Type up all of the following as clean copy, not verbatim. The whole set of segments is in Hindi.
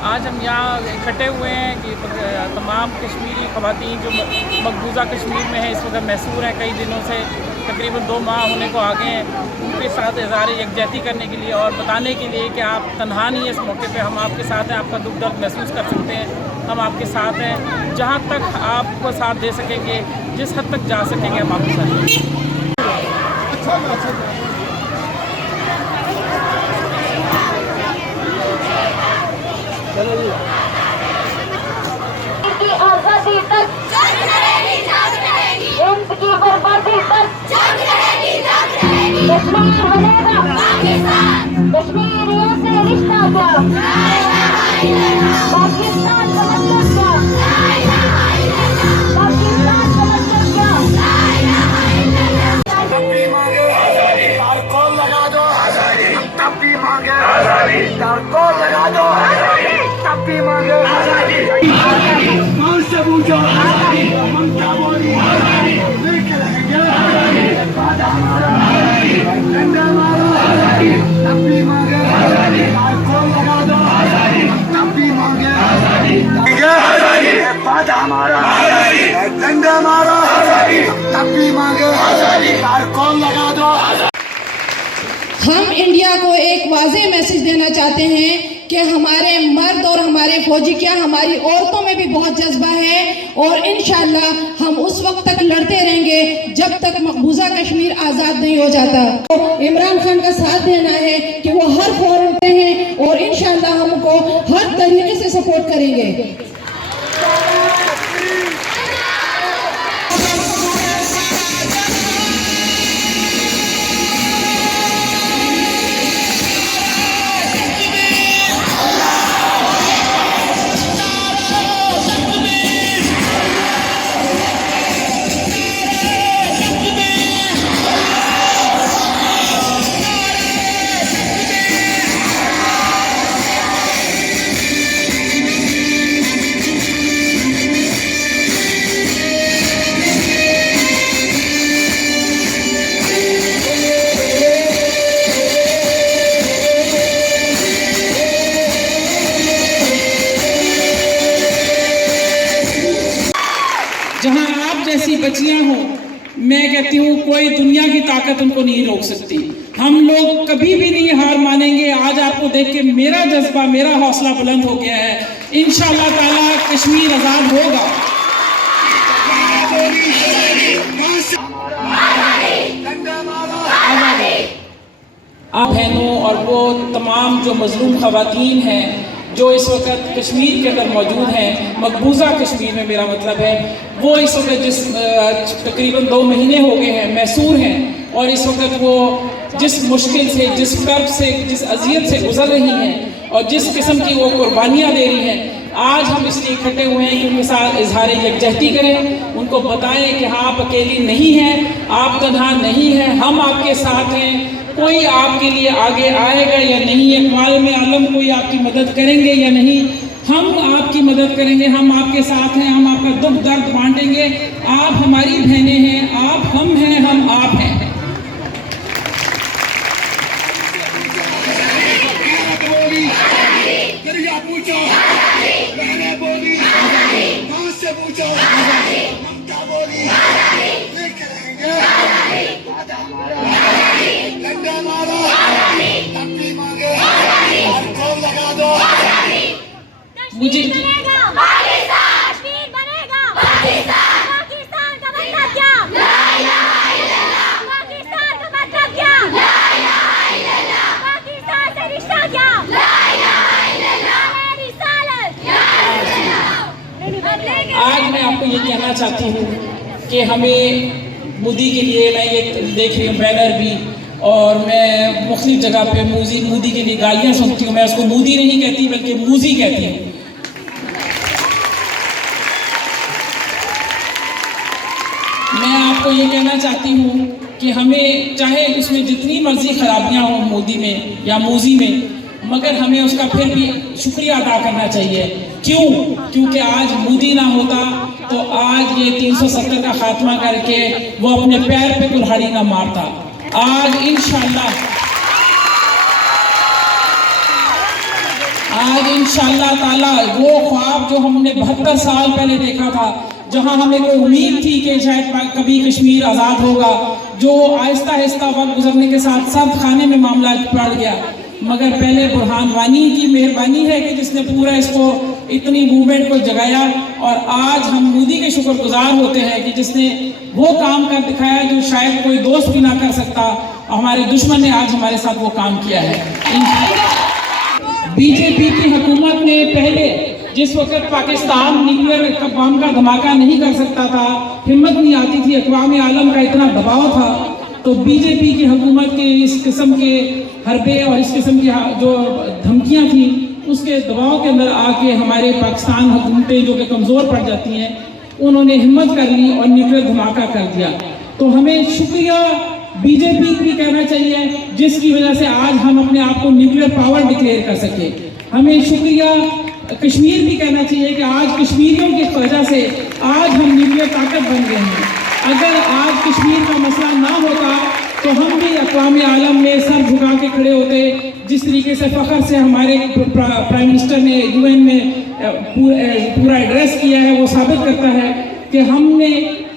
आज हम यहाँ इकट्ठे हुए हैं कि तमाम कश्मीरी ख़वातीन जो मकबूजा कश्मीर में है, इस वक्त मैसूर हैं, कई दिनों से तकरीबन 2 माह होने को आ गए हैं, उनके साथ इज़हार यकजहती करने के लिए और बताने के लिए कि आप तन्हा नहीं है। इस मौके पे हम आपके साथ हैं, आपका दुख दर्द महसूस कर सकते हैं, हम आपके साथ हैं। जहाँ तक आपको साथ दे सकेंगे, जिस हद तक जा सकेंगे, हम आपके साथ हैं। आजादी तक जंग रहेगी, जंग रहेगी, जिंदगी बर्बादी तक जंग रहेगी, जंग रहेगी। कश्मीर बनेगा पाकिस्तान, कश्मीरियों से रिश्ता क्या, ला इलाहा इल्लल्लाह, पाकिस्तान का मतलब क्या, ला इलाहा इल्लल्लाह, पाकिस्तान का मतलब क्या, ला इलाहा इल्लल्लाह। तब भी मांगे आजादी, तार को लगा दो आजादी, तब भी मांगे आजादी, तार को लगा दो आजादी, तब भी मांगे आजादी। कौन से पूछो आजादी, हम क्या बोली आजादी, लेके रहेंगे आजादी, वादा हमारा आजादी, डंडा मारो आजादी, तब भी मांगे आजादी, तार को लगा दो आजादी, तब भी मांगे आजादी, आजादी, वादा हमारा आजादी, डंडा मारो आजादी, तब भी मांगे आजादी, तार को लगा दो। हम इंडिया को एक वाज़ेह मैसेज देना चाहते हैं कि हमारे मर्द और हमारे फौजी क्या, हमारी औरतों में भी बहुत जज्बा है और इंशाअल्लाह हम उस वक्त तक लड़ते रहेंगे जब तक मकबूजा कश्मीर आज़ाद नहीं हो जाता। तो इमरान खान का साथ देना है कि वो हर फोरम पे हैं और इंशाअल्लाह हमको हर तरीके से सपोर्ट करेंगे। जहाँ आप जैसी बच्चियाँ हों, मैं कहती हूँ कोई दुनिया की ताकत उनको नहीं रोक सकती। हम लोग कभी भी नहीं हार मानेंगे। आज आपको देख के मेरा जज्बा, मेरा हौसला बुलंद हो गया है। इंशाअल्लाह ताला कश्मीर आज़ाद होगा। आप बहनों और वो तमाम जो मजलूम ख़वातीन हैं जो इस वक्त कश्मीर के अंदर मौजूद हैं, मकबूजा कश्मीर में मेरा मतलब है, वो इस वक्त जिस तकरीबन 2 महीने हो गए हैं मैसूर हैं और इस वक्त वो जिस मुश्किल से, जिस कर्ब से, जिस अजियत से गुजर रही हैं और जिस किस्म की वो कुर्बानियाँ दे रही हैं, आज हम इसलिए इकट्ठे हुए हैं कि उनके साथ इजहार यकजहती करें, उनको बताएं कि हाँ आप अकेली नहीं हैं, आप तन्हा नहीं हैं, हम आपके साथ हैं। कोई आपके लिए आगे आएगा या नहीं, इकबाल में आलम कोई आपकी मदद करेंगे या नहीं, हम आपकी मदद करेंगे, हम आपके साथ हैं, हम आपका दुख दर्द बांटेंगे। आप हमारी बहनें हैं, आप हम हैं, हम आप हैं। मुझे आज मैं आपको ये कहना चाहती हूँ कि हमें मोदी के लिए, मैं ये देख रही हूँ बैनर भी, और मैं मुख्तलिफ जगह पे मोदी के लिए गालियाँ सुनती हूँ। मैं उसको मोदी नहीं कहती बल्कि मूजी कहती हूँ। मैं आपको ये कहना चाहती हूँ कि हमें चाहे उसमें जितनी मर्जी खराबियाँ हों मोदी में या मूजी में, मगर हमें उसका फिर भी शुक्रिया अदा करना चाहिए। क्यों? क्योंकि आज मोदी ना होता तो आज ये 370 का खात्मा करके वो अपने पैर पे कुल्हाड़ी ना मारता। आज आज इंशाअल्लाह ताला वो ख्वाब जो हमने 72 साल पहले देखा था, जहां हमें कोई उम्मीद थी कि शायद कभी कश्मीर आज़ाद होगा, जो आहिस्ता आहिस्ता वक्त गुजरने के साथ सब खाने में मामला पड़ गया। मगर पहले बुरहान वानी की मेहरबानी है कि जिसने पूरा इसको इतनी मूवमेंट को जगाया, और आज हम मोदी के शुक्रगुजार होते हैं कि जिसने वो काम कर दिखाया जो शायद कोई दोस्त भी ना कर सकता। हमारे दुश्मन ने आज हमारे साथ वो काम किया है। बीजेपी की हुकूमत ने पहले जिस वक्त पाकिस्तान न्यूक्लियर बम का धमाका नहीं कर सकता था, हिम्मत नहीं आती थी, अक़वाम आलम का इतना दबाव था, तो बीजेपी की हुकूमत के इस किस्म के हरबे और इस किस्म की जो धमकियां थी, उसके दबाव के अंदर आके हमारे पाकिस्तान हुकूमतें जो कि कमज़ोर पड़ जाती हैं, उन्होंने हिम्मत कर ली और न्यूक्लियर धमाका कर दिया। तो हमें शुक्रिया बीजेपी भी कहना चाहिए जिसकी वजह से आज हम अपने आप को न्यूक्लियर पावर डिक्लेयर कर सके। हमें शुक्रिया कश्मीर भी कहना चाहिए कि आज कश्मीरियों की वजह से आज हम न्यूक्लियर ताकत बन गए हैं। अगर आज कश्मीर का मसला ना होता तो हम भी अक़वाम आलम में सर झुका के खड़े होते। जिस तरीके से फ़ख्र से हमारे प्राइम मिनिस्टर ने UN में पूरा एड्रेस किया है, वो साबित करता है कि हमने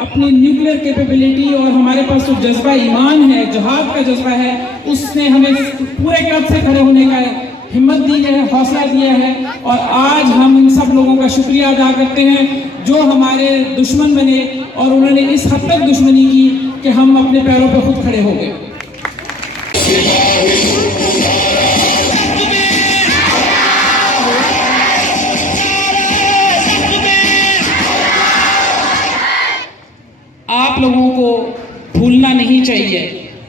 अपनी न्यूक्लियर कैपेबिलिटी और हमारे पास जो जज्बा ईमान है, जहाद का जज्बा है, उसने हमें पूरे कद से खड़े होने का हिम्मत दी है, हौसला दिया है। और आज हम इन सब लोगों का शुक्रिया अदा करते हैं जो हमारे दुश्मन बने और उन्होंने इस हद तक दुश्मनी की कि हम अपने पैरों पर खुद खड़े हो गए। आप लोगों को भूलना नहीं चाहिए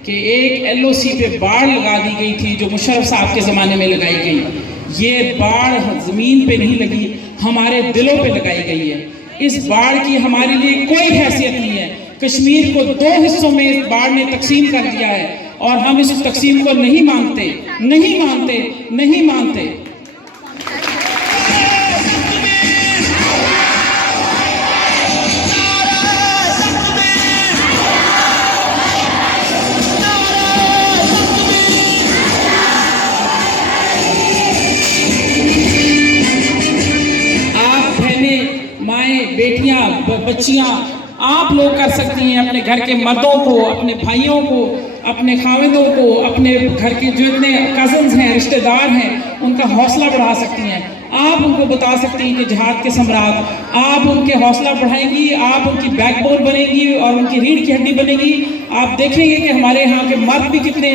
कि एक LOC पे बाढ़ लगा दी गई थी जो मुशर्रफ साहब के ज़माने में लगाई गई। ये बाढ़ ज़मीन पे नहीं लगी, हमारे दिलों पे लगाई गई है। इस बाढ़ की हमारे लिए कोई हैसियत नहीं है। कश्मीर को 2 हिस्सों में इस बाढ़ ने तकसीम कर दिया है और हम इस तकसीम को नहीं मानते, नहीं मानते, नहीं मानते। बेटियां, बच्चियां, आप लोग कर सकती हैं अपने घर के मर्दों को, अपने भाइयों को, अपने खाविदों को, अपने घर के जो इतने कज़न्स हैं, रिश्तेदार हैं, उनका हौसला बढ़ा सकती हैं। आप उनको बता सकती हैं कि जिहाद के सम्राट, आप उनके हौसला बढ़ाएंगी, आप उनकी बैकबोन बनेंगी और उनकी रीढ़ की हड्डी बनेगी। आप देखेंगे कि हमारे यहाँ के मर्द भी कितने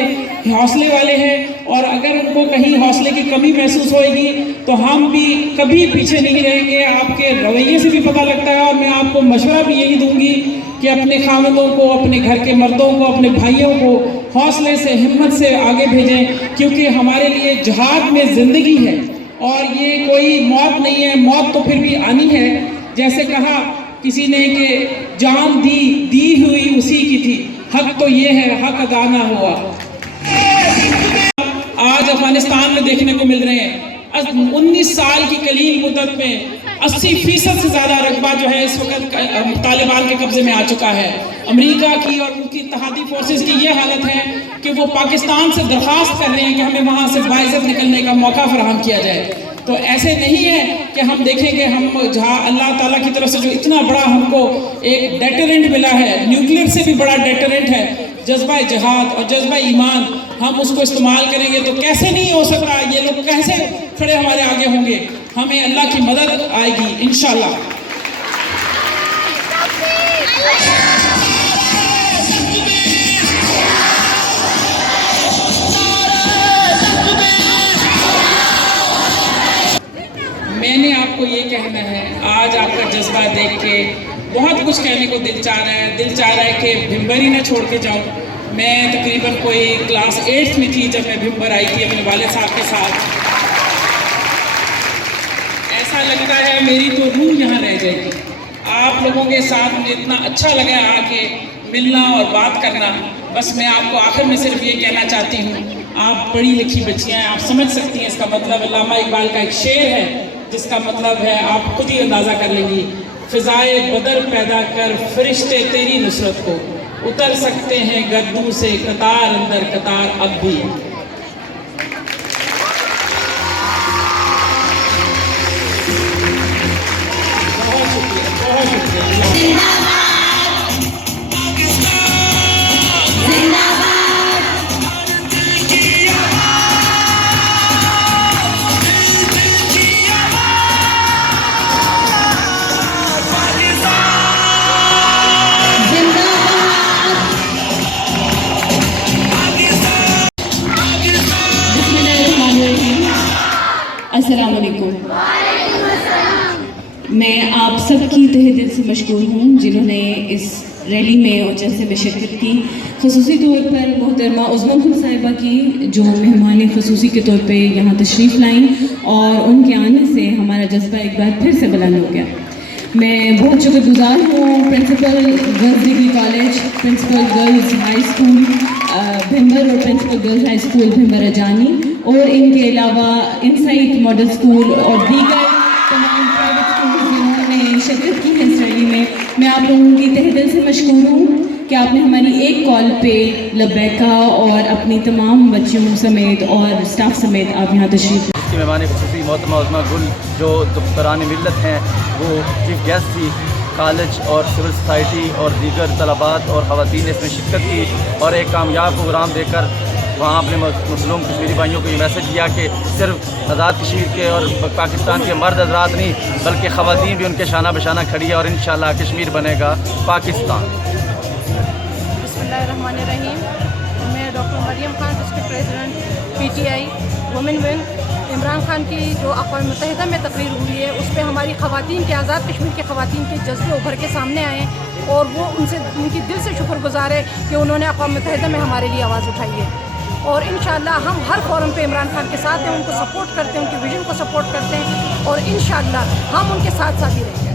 हौसले वाले हैं, और अगर उनको कहीं हौसले की कमी महसूस होएगी तो हम भी कभी पीछे नहीं रहेंगे। आपके रवैये से भी पता लगता है। और मैं आपको मशवरा भी यही दूंगी कि अपने खामदों को, अपने घर के मर्दों को, अपने भाइयों को हौसले से, हिम्मत से आगे भेजें, क्योंकि हमारे लिए जिहाद में ज़िंदगी है और ये कोई मौत नहीं है। मौत तो फिर भी आनी है। जैसे कहा किसी ने कि जान दी हुई उसी की थी, हक तो ये है हक अदा ना हुआ। आज अफगानिस्तान में देखने को मिल रहे हैं 19 साल की कलील मुद्दत में 80% से ज़्यादा रकबा जो है इस वक्त तालिबान के कब्जे में आ चुका है। अमेरिका की और उनकी इत्तेहादी फोर्सेस की ये हालत है कि वो पाकिस्तान से दरख्वास्त कर रहे हैं कि हमें वहाँ से बाइज़्ज़त निकलने का मौका फराहम किया जाए। तो ऐसे नहीं है कि हम देखेंगे, हम जहाँ अल्लाह ताला की तरफ से जो इतना बड़ा हमको एक डेटरेंट मिला है, न्यूक्लियर से भी बड़ा डेटरेंट है, जज्बा जिहाद और जज्बा ईमान, हम उसको इस्तेमाल करेंगे तो कैसे नहीं हो सकता। ये लोग कैसे खड़े हमारे आगे होंगे। हमें अल्लाह की मदद आएगी इंशाअल्लाह। मैंने आपको ये कहना है, आज आपका जज्बा देख के बहुत कुछ कहने को दिल चाह रहा है। दिल चाह रहा है कि भिम्बर ही ना छोड़ के जाऊँ। मैं तकरीबन कोई क्लास 8th में थी जब मैं भिम्बर आई थी अपने वालिद साहब के साथ। ऐसा लगता है मेरी तो रूह यहाँ रह जाएगी। आप लोगों के साथ मुझे इतना अच्छा लगा आके मिलना और बात करना। बस मैं आपको आखिर में सिर्फ ये कहना चाहती हूँ, आप पढ़ी लिखी बच्चियाँ हैं, आप समझ सकती हैं इसका मतलब। अल्लामा इकबाल का एक शेर है जिसका मतलब है, आप खुद ही अंदाज़ा कर लेंगी, फ़िज़ाए बदर पैदा कर फरिश्ते तेरी नुसरत को, उतर सकते हैं गद्दू से कतार अंदर कतार अब भी। बहुत शुक्रिया। अस्सलाम वालेकुम। मैं आप सबकी तहे दिल से मशकूर हूँ जिन्होंने इस रैली में और जलसे में शिरकत की, ख़ुसूसी तौर पर मोहतरमा उज़्मा खुद साहिबा की जो मेहमान ख़ुसूसी के तौर पे यहाँ तशरीफ़ लाईं और उनके आने से हमारा जज्बा एक बार फिर से बुलंद हो गया। मैं बहुत शुक्रगुजार हूँ principal girls degree college, principal girls high school Bhimber और principal girls high school Bhimber अजानी और इनके अलावा इनसाइट मॉडल स्कूल और दीगर तमाम प्राइवेट स्कूल जिन्होंने शिरकत की है इस रैली में। मैं आप लोगों की तहे दिल से मशकूर हूँ कि आपने हमारी एक कॉल पे लब्बैका और अपनी तमाम बच्चियों समेत और स्टाफ समेत आप यहाँ तशरीफ़। इसकी मेहमान ख़ुसूसी मोहतरमा उज़्मा गुल जो दुख्तरान मिल्लत हैं वो चीफ गेस्ट थी। कॉलेज और सिविल सोसाइटी और दीगर तलबात और ख़वातीन ने इसमें शिरकत की और एक कामयाब प्रोग्राम देकर वहाँ अपने मुस्लिम कश्मीरी भाइयों को ये मैसेज दिया कि सिर्फ आज़ाद कश्मीर के और पाकिस्तान के मर्द हज़रात नहीं बल्कि ख़वातीन भी उनके शाना बशाना खड़ी है और इंशाअल्लाह कश्मीर बनेगा पाकिस्तान। बिस्मिल्लाहिर्रहमानिर्रहीम। मैं doctor Mariam Khan, district president PTI women wing. Imran Khan की जो अक़वाम मुत्तहिदा में तकरीर हुई है उस पर हमारी ख़वातीन के, आज़ाद कश्मीर के ख़वातीन के जज्बे उभर के सामने आए और वो उनकी दिल से शुक्रगुजार है कि उन्होंने अक़वाम मुत्तहिदा में हमारे लिए आवाज़ उठाई है। और इंशाअल्लाह हम हर फोरम पे इमरान खान के साथ हैं, उनको सपोर्ट करते हैं, उनके विजन को सपोर्ट करते हैं और इंशाअल्लाह हम उनके साथ साथ ही रहेंगे।